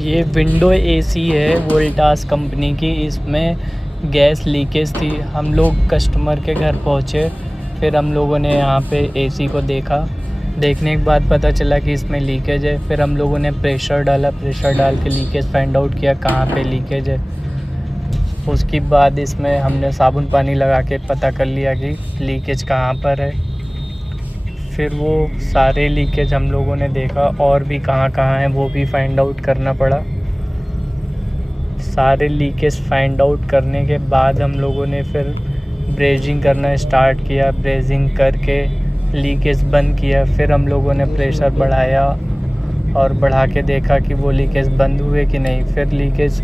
ये window AC है Voltas company की। इसमें गैस लीकेज थी। हम लोग कस्टमर के घर पहुँचे, फिर हम लोगों ने यहाँ पे एसी को देखा। देखने के बाद पता चला कि इसमें लीकेज है। फिर हम लोगों ने प्रेशर डाला, प्रेशर डाल के लीकेज फाइंड आउट किया कहाँ पे लीकेज है। उसके बाद इसमें हमने साबुन पानी लगा के पता कर लिया कि लीकेज कहाँ पर है। फिर वो सारे लीकेज हम लोगों ने देखा और भी कहाँ है वो भी फाइंड आउट करना पड़ा। सारे लीकेज फाइंड आउट करने के बाद हम लोगों ने फिर ब्रेजिंग करना स्टार्ट किया। ब्रेजिंग करके लीकेज बंद किया। फिर हम लोगों ने प्रेशर बढ़ाया और बढ़ा के देखा कि वो लीकेज बंद हुए कि नहीं। फिर लीकेज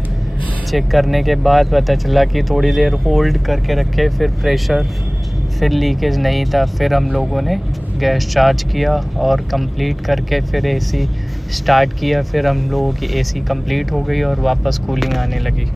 चेक करने के बाद पता चला कि थोड़ी देर होल्ड करके रखे, फिर प्रेशर, फिर लीकेज नहीं था। फिर हम लोगों ने गैस चार्ज किया और कंप्लीट करके फिर एसी स्टार्ट किया। फिर हम लोगों की एसी कंप्लीट हो गई और वापस कूलिंग आने लगी।